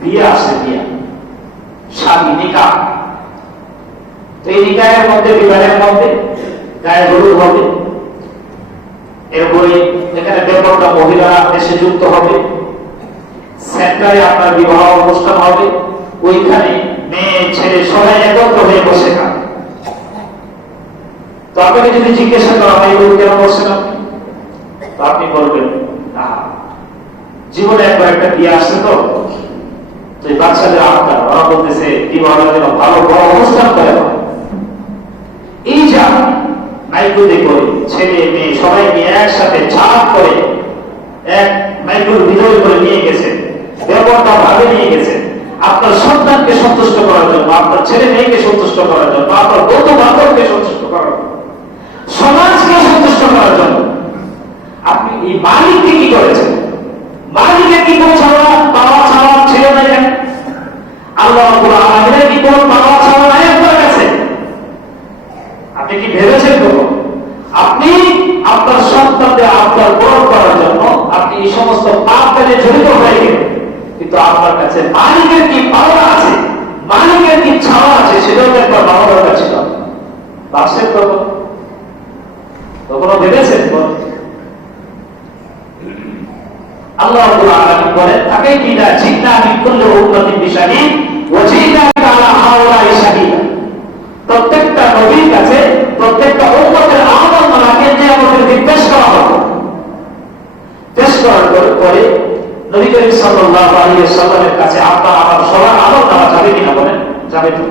বিয়ে আসে, বিয়ে স্বামী নিকাহ। তো এই নিকাহের মধ্যে, বিবাহের মধ্যে গায়ে হলুদ হবে, এরপরে এখানে বেপরোয়া মহিলা এসে যুক্ত হবে, সেন্টারে আপনার বিবাহ অনুষ্ঠান হবে, ওইখানে মেয়ে ছেলে সবাই একত্র হয়ে বসে খাবে। তো আপনাকে যদি জিজ্ঞাসা করা হয় এগুলো কেন বসেন আপনি, তো আপনি বলবেন না, জীবনে একবার একটা বিয়ে আসছে, তো এই বাচ্চাদের আবদার, ওরা বলতেছে বিবাহ যেন ভালো বড় অনুষ্ঠান করে। এই যা মাইক্রোতে করে ছেলে মেয়ে সবাইকে একসাথে ছাপ করে এক মাইক্রোর ভিতরে করে নিয়ে গেছে, ব্যাপারটা ভাবে নিয়ে গেছে আপনার সন্তানকে সন্তুষ্ট করার জন্য, আপনার ছেলে মেয়েকে সন্তুষ্ট করার জন্য, আপনার বন্ধু বান্ধবকে সন্তুষ্ট করার জন্য, সমাজকে সন্তুষ্ট করার জন্য। আপনি এই মালিককে কি করেছেন? মালিকের কি কোনো পাওয়া ছাড়া ছিল না? আল্লাহ রাব্বুল আলামিনের কি কোনো পাওয়া ছাড়া নাই আপনার কাছে? আপনি কি ভেবেছেন কখনো? আপনি আপনার সন্তানদের আবদার পূরণ করার জন্য আপনি এই সমস্ত পাপ কাজে জড়িত হয়ে গেলেন, কিন্তু আপনার কাছে মালিকের কি পাওয়া আছে, মালিকের কি ছাওয়া আছে, সেটাও একবার ভাবা দরকার ছিল। ভাবছেন কখনো ভেবেছেন? আল্লাহ রাব্বুল আলামিন বলেন, তাকে কি না জিন্না মিন কুল্লি উম্মাতিন বিশাহিদ ওয়া জিন্নাকা আলা হাওলাই শাহিদা। প্রত্যেকটা নবীর কাছে প্রত্যেকটা উম্মতের আমলনামাকে নিয়ামতের পেশ করা হবে। পেশ করার পরে নবী করিম সাল্লাল্লাহু আলাইহি ওয়াসাল্লামের কাছে আপনার আমার সবার আমলনামা যাবে কিনা বলেন? যাবে তো।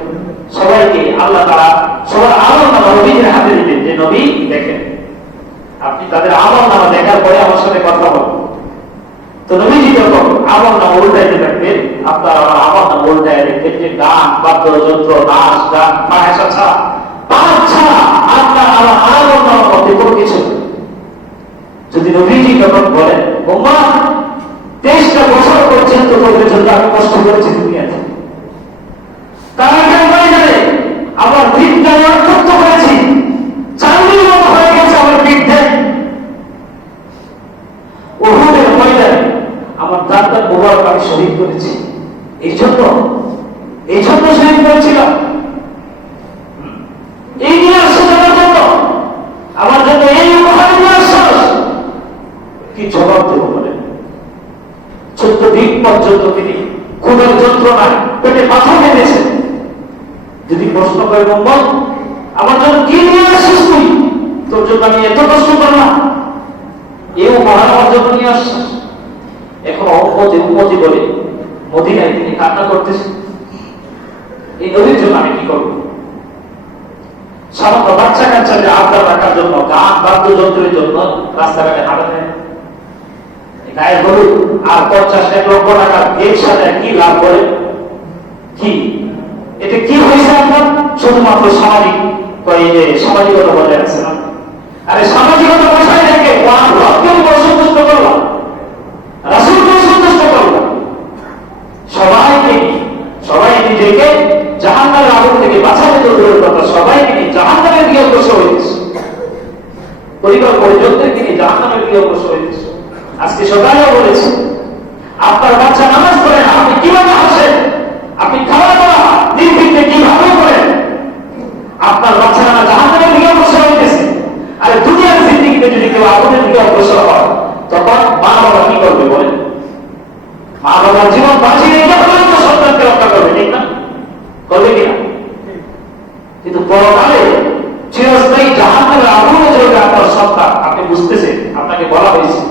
সবাইকে আল্লাহ তাআলা সবার আমলনামা নবীর হাতে দিবেন, যে নবী দেখেন। আপনি তাদের আমলনামা দেখার পরে আমার সাথে কথা বলুন। তো নবীজি যখন আমলনামা উল্টাইতে থাকবেন, আপনার আমার আমলনামা উল্টায় দেখবেন যে গান, বাদ্যযন্ত্র, নাচ গান, ফাহিশা ছাড়া, পাপ ছাড়া আপনার আমার আমলনামার মধ্যে কোনো কিছু। যদি নবীজি যখন বলেন, উম্মাহ 23টা বছর পর্যন্ত তোদের জন্য আমি কষ্ট করেছি দুনিয়াতে, তারা কেন জানে আমার পিঠটা রক্ত করেছি, চাঁদির মতো হয়ে গেছে আমার পিঠে, উহুদের ময়দানে আমার দাঁতটা মোবারক আমি শহীদ করেছি। এই জন্য শহীদ করেছিলাম, এই নিয়ে আসছে আমার জন্য, আমার জন্য এই উপহার নিয়ে আসছাস। কি জবাব দেব বলেন? 14 দিন পর্যন্ত তিনি ক্ষুধার যন্ত্রণায় পেটে পাথর বেঁধেছেন। যদি প্রশ্ন করে, মোহাম্মদ আমার জন্য কি নিয়ে আসছিস তুই? তোর জন্য আমি এত কষ্ট করলাম, এই উপহার আমার জন্য নিয়ে আসছিস। এখন উম্মতি বলে মদিনায় তিনি কান্না করতেছেন, এই নবীর জন্য আমি কি করবো? সামান্য বাচ্চা কাচ্চাদের আবদার রাখার জন্য, গান বাদ্যযন্ত্রের জন্য রাস্তাঘাটে হাঁটা দেয়, গায়ে হলুদ আর 50-1 লক্ষ টাকার গেট সাজায় কি লাভ করে? কি এটা কি হয়েছে আপনার? শুধুমাত্র সামাজিক সামাজিকতা বজায় আছে না? আরে সামাজিকতা বজায় রেখে রবকে সন্তুষ্ট করলাম, রাসূলকে সন্তুষ্ট করলাম, সবাই নিজেকে জাহান্নামের আগুন থেকে বাঁচাতে তো দূরের কথা, সবাইকে নিয়ে জাহান্নামের দিকে অগ্রসর হয়েছে, পরিবার পরিজনদেরকে নিয়ে জাহান্নামের দিকে অগ্রসর হয়েছে। আজকে সকালেও বলেছি, আপনার বাচ্চা নামাজ পড়ে না, আপনি কিভাবে হাসেন? আপনি খাওয়া দাওয়া নির্বিঘ্নে কিভাবে করেন? আপনার বাচ্চারা জাহান্নামের দিকে অগ্রসর হইতেছে। আর দুনিয়ার জিন্দেগিতে যদি কেউ আগুনের দিকে অগ্রসর হয়, তখন মা বাবা কি করবে বলেন? মা বাবার জীবন বাঁচিয়ে রেখে পর্যন্ত সন্তানকে রক্ষা করবে, ঠিক না? করবে কিনা? কিন্তু পরকালে চিরস্থায়ী জাহান্নামের আগুনে জ্বলবে আপনার সন্তান। আপনি বুঝতেছেন? আপনাকে বলা হয়েছে,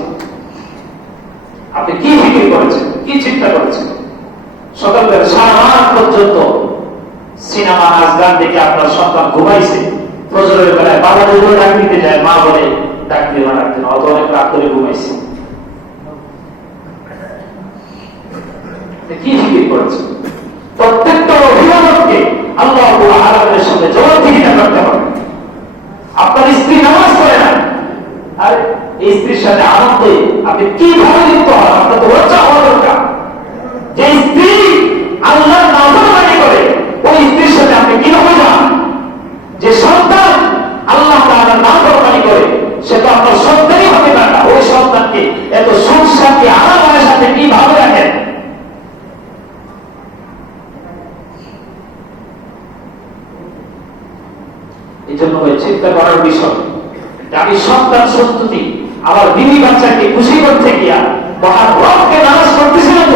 আপনি কি ফিকির করেছেন, কি চিন্তা করেছেন? সকালবেলা সারা রাত পর্যন্ত সিনেমা নাচ গান দেখে আপনার সন্তান ঘুমাইছে, ফজরের বেলায় বাবা যদি ডাক দিতে যায়, মা বলে ডাক দিয়ে ডাকতে না, অত অনেক রাত করে ঘুমাইছে। কি ফিকির করেছে? প্রত্যেকটা অভিভাবককে আল্লাহ রাব্বুল আলামিনের সামনে জবাবদিহিতা করতে হবে। আপনার স্ত্রী নামাজ পড়ে না, আর এই স্ত্রীর সাথে আনন্দে আপনি কিভাবে লিপ্ত হন? আপনার তো লজ্জা হওয়া দরকার। যে স্ত্রী আল্লাহর নাফরমানি করে, ওই স্ত্রীর সাথে আপনি কিভাবে যান? যে সন্তান আল্লাহ তাআলার নাফরমানি করে, সে তো আপনার সন্তানই হতে পারে না। ওই সন্তানকে এত সুখ শান্তি আরামের সাথে কিভাবে রাখেন? এই জন্য চিন্তা করার বিষয়, আমি সন্তান সন্ততি আমার বিবি বাচ্চাকে খুশি করতে গিয়া মহান রবকে নারাজ করতেছিলাম